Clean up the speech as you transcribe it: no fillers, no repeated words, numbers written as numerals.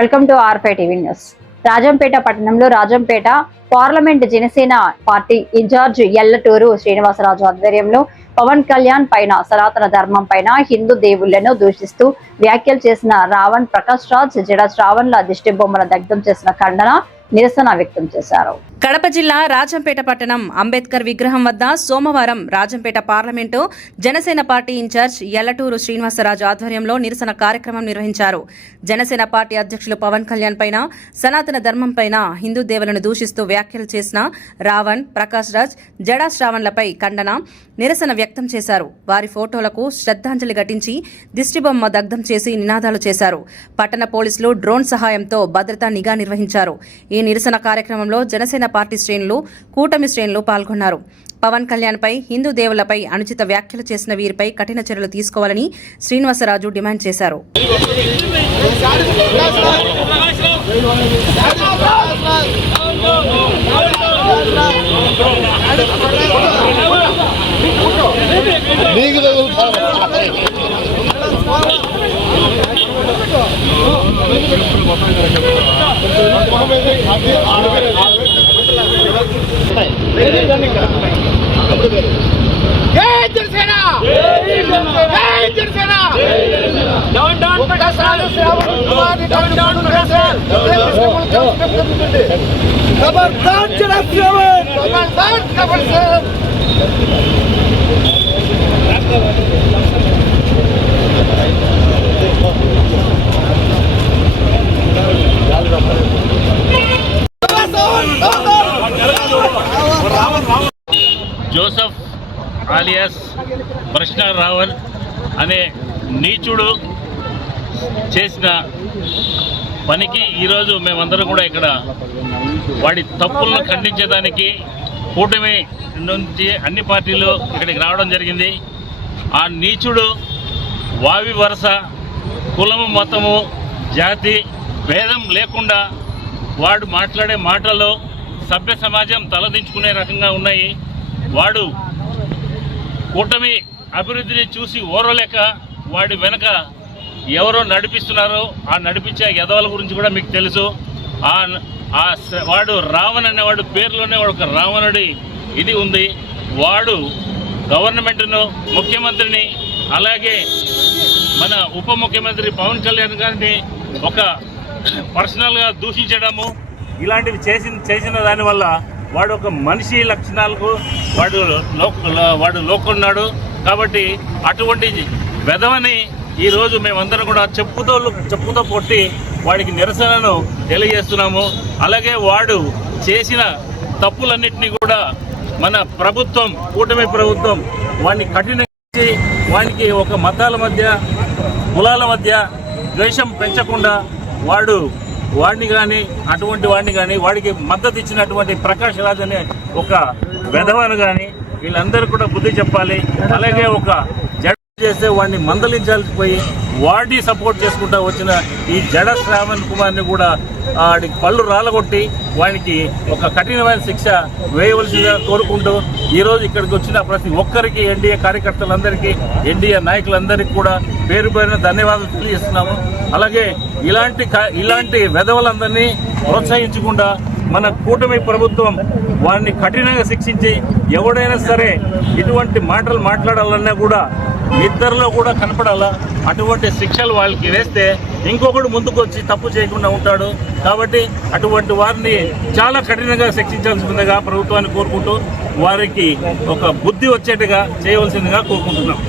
Welcome to ఆర్పై TV news. Rajampet పట్టణంలో Rajampet parliament Janasena party incharge Yellaturu Srinivasaraju ఆధ్వర్యంలో పవన్ కళ్యాణ్ పైన సనాతన ధర్మం పైన హిందూ దేవుళ్లను దూషిస్తూ వ్యాఖ్యలు చేసిన రావణ్ ప్రకాష్ రాజ్ జడ శ్రావణ్ల దిష్టి బొమ్మల దగ్ధం చేసిన ఖండన నిరసన వ్యక్తం చేశారు. కడప జిల్లా రాజంపేట పట్టణం అంబేద్కర్ విగ్రహం వద్ద సోమవారం Rajampet parliament Janasena party incharge Yellaturu Srinivasaraju ఆధ్వర్యంలో నిరసన కార్యక్రమం నిర్వహించారు. జనసేన పార్టీ అధ్యక్షులు పవన్ కళ్యాణ్ పైన సనాతన ధర్మం పైన హిందూ దేవులను దూషిస్తూ వ్యాఖ్యలు చేసిన రావణ్ ప్రకాష్ రాజ్ జడా శ్రావణ్లపై ఖండన నిరసన వ్యక్తం చేశారు. వారి ఫోటోలకు శ్రద్ధాంజలి ఘటించి దిష్టిబొమ్మ దగ్ధం చేసి నినాదాలు చేశారు. పట్టణ పోలీసులు డ్రోన్ సహాయంతో భద్రతా నిఘా నిర్వహించారు. ఈ నిరసన కార్యక్రమంలో జనసేన పార్టీ శ్రేణులు కూటమి శ్రేణులు పాల్గొన్నారు. పవన్ కళ్యాణ్ పై హిందూ దేవులపై అనుచిత వ్యాఖ్యలు చేసిన వీరిపై కఠిన చర్యలు తీసుకోవాలని శ్రీనివాసరాజు డిమాండ్ చేశారు. జోసెఫ్ ఆలియాస్ ప్రశ్న రావణ్ అనే నీచుడు చేసిన పనికి ఈరోజు మేమందరం కూడా ఇక్కడ వాడి తప్పులను ఖండించేదానికి కూటమి నుంచి అన్ని పార్టీలు ఇక్కడికి రావడం జరిగింది. ఆ నీచుడు వావి వరుస కులము మతము జాతి భేదం లేకుండా వాడు మాట్లాడే మాటల్లో సభ్య సమాజం తలదించుకునే రకంగా ఉన్నాయి. వాడు కూటమి అభివృద్ధిని చూసి ఓరలేక వాడి వెనక ఎవరో నడిపిస్తున్నారో ఆ నడిపించే యదవుల గురించి కూడా మీకు తెలుసు. వాడు రావణ్ అనేవాడు పేరులోనే వాడు ఒక రావణుడి ఇది ఉంది. వాడు గవర్నమెంట్ను ముఖ్యమంత్రిని అలాగే మన ఉప ముఖ్యమంత్రి పవన్ కళ్యాణ్ గారిని ఒక పర్సనల్గా దూషించడము ఇలాంటివి చేసిన దానివల్ల వాడు ఒక మనిషి లక్షణాలకు వాడు లోకున్నాడు. కాబట్టి అటువంటి వెధవని ఈరోజు మేమందరం కూడా చెప్పుతో కొట్టి వాడికి నిరసనను తెలియజేస్తున్నాము. అలాగే వాడు చేసిన తప్పులన్నింటినీ కూడా మన ప్రభుత్వం కూటమి ప్రభుత్వం వాడిని కఠినంగా వానికి ఒక మతాల మధ్య కులాల మధ్య ద్వేషం పెంచకుండా వాడిని కానీ అటువంటి వాడిని కానీ వాడికి మద్దతు ఇచ్చినటువంటి ప్రకాష్ రాజ్ అనే ఒక వెధవను కానీ వీళ్ళందరూ కూడా బుద్ధి చెప్పాలి. అలాగే ఒక జడ చేస్తే వాడిని మందలించాల్సి పోయి వాడిని సపోర్ట్ చేసుకుంటూ వచ్చిన ఈ జడ శ్రావణ్ కుమార్ని కూడా వాడికి పళ్ళు రాలగొట్టి వానికి ఒక కఠినమైన శిక్ష వేయవలసిందిగా కోరుకుంటూ ఈరోజు ఇక్కడికి వచ్చిన ప్రతి ఒక్కరికి ఎన్డీఏ కార్యకర్తలందరికీ ఎన్డీఏ నాయకులందరికీ కూడా పేరు పేరున ధన్యవాదాలు తెలియజేస్తున్నాము. అలాగే ఇలాంటి వెధవలందరినీ ప్రోత్సహించకుండా మన కూటమి ప్రభుత్వం వారిని కఠినంగా శిక్షించి ఎవడైనా సరే ఇటువంటి మాటలు మాట్లాడాలన్నా కూడా నిద్రలో కూడా కనపడాలా. అటువంటి శిక్షలు వాళ్ళకి వేస్తే ఇంకొకడు ముందుకు వచ్చి తప్పు చేయకుండా ఉంటాడు. కాబట్టి అటువంటి వారిని చాలా కఠినంగా శిక్షించాల్సిందిగా ప్రభుత్వాన్ని కోరుకుంటూ వారికి ఒక బుద్ధి వచ్చేట్టుగా చేయవలసిందిగా కోరుకుంటున్నాం.